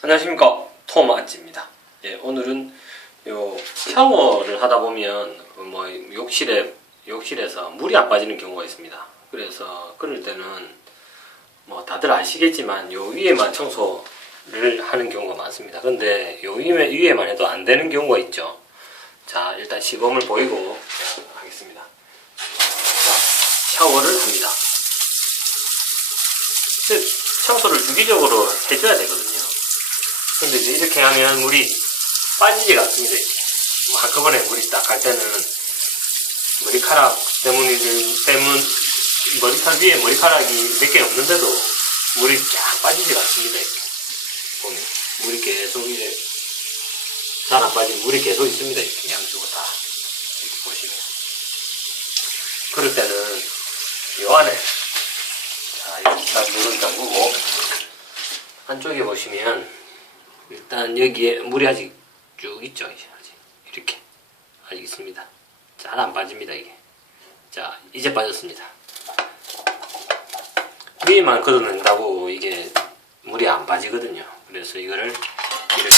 안녕하십니까 토마찌입니다. 예, 오늘은 요 샤워를 하다 보면 뭐 욕실에 욕실에서 물이 안 빠지는 경우가 있습니다. 그래서 그럴 때는 뭐 다들 아시겠지만 요 위에만 청소를 하는 경우가 많습니다. 근데 요 위에, 위에만 해도 안 되는 경우가 있죠. 자 일단 시범을 보이고 하겠습니다. 자, 샤워를 합니다. 청소를 주기적으로 해줘야 되거든요. 근데 이제 이렇게 하면 물이 빠지지가 않습니다. 뭐 한꺼번에 물이 딱 갈 때는 머리카락 때문이 때문 머리카락 위에 머리카락이 몇 개 없는데도 물이 쫙 빠지지가 않습니다. 이렇게 보면 물이 계속 이제 잘 안 빠지고 물이 계속 있습니다. 이렇게 양쪽으로 다 이렇게 보시면 그럴 때는 요 안에 자 이렇게 딱 물을 담그고 한쪽에 보시면 일단 여기에 물이 아직 쭉 있죠 아직. 이렇게. 아직 있습니다. 잘 안 빠집니다 이게. 자 이제 빠졌습니다. 위에만 걷어낸다고 이게 물이 안 빠지거든요. 그래서 이거를 이렇게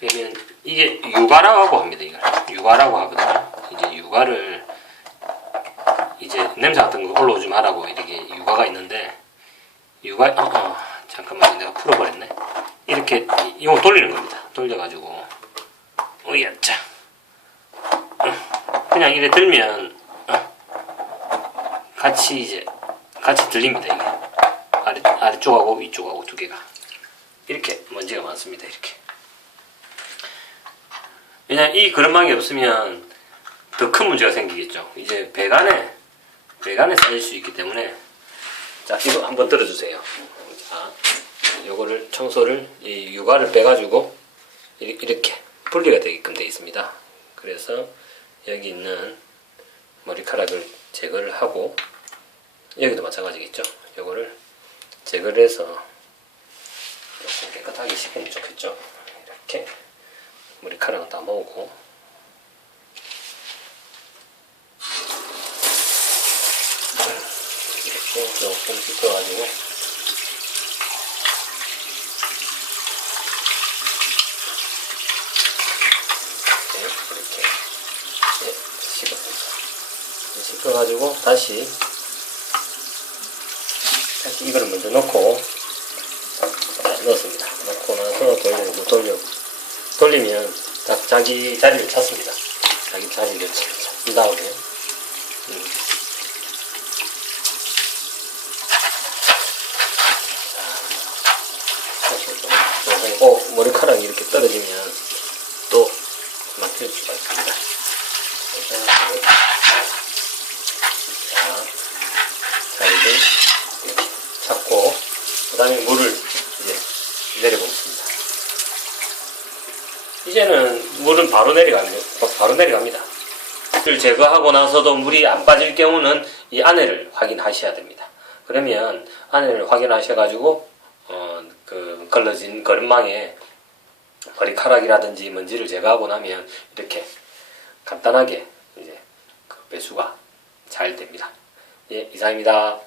빼면 이게 유가라고 합니다 이걸. 유가라고 하거든요. 이제 유가를 이제 냄새 같은 거 올라오지 말라고 이렇게 유가가 있는데 유가 어, 어 잠깐만 내가 풀어버렸네 이렇게 이- 이거 돌리는 겁니다. 돌려가지고. 으야짜 어, 그냥 이래 들면 어, 같이 이제 같이 들립니다 이게. 아래, 아래쪽하고 위쪽하고 두 개가. 이렇게 먼지가 많습니다 이렇게. 왜냐면 이 그런막이 없으면 더 큰 문제가 생기겠죠. 이제 배관에 배관에 쌓일 수 있기 때문에. 자 이거 한번 들어주세요. 자 요거를 청소를 이 유가를 빼가지고 이- 이렇게 분리가 되게끔 되어 있습니다. 그래서 여기 있는 머리카락을 제거를 하고 여기도 마찬가지겠죠? 요거를 제거를 해서 조금 깨끗하게 씻으면 좋겠죠? 이렇게 머리카락은 다 모으고 이렇게 조금 씻어가지고 네, 이렇게 네, 씻었습니다. 씻어가지고 다시 다시 이거를 먼저 넣고 자, 넣었습니다. 넣고 나서 돌리고 돌려 돌리면 딱 자기 자리를 찾습니다. 자기 자리를 찾은 다음에 음. 어, 머리카락이 이렇게 떨어지면 또 막힐 수가 있습니다. 그래서 이렇게 자, 이렇게 잡고 그 다음에 물을 이제 내려 보겠습니다. 이제는 물은 바로 내려갑니다. 바로 내려갑니다. 를 제거하고 나서도 물이 안 빠질 경우는 이 안에를 확인하셔야 됩니다. 그러면 안에를 확인하셔가지고 어, 그 걸러진 거름망에 머리카락이라든지 먼지를 제거하고 나면 이렇게 간단하게 이제 그 배수가 잘 됩니다. 예, 이상입니다.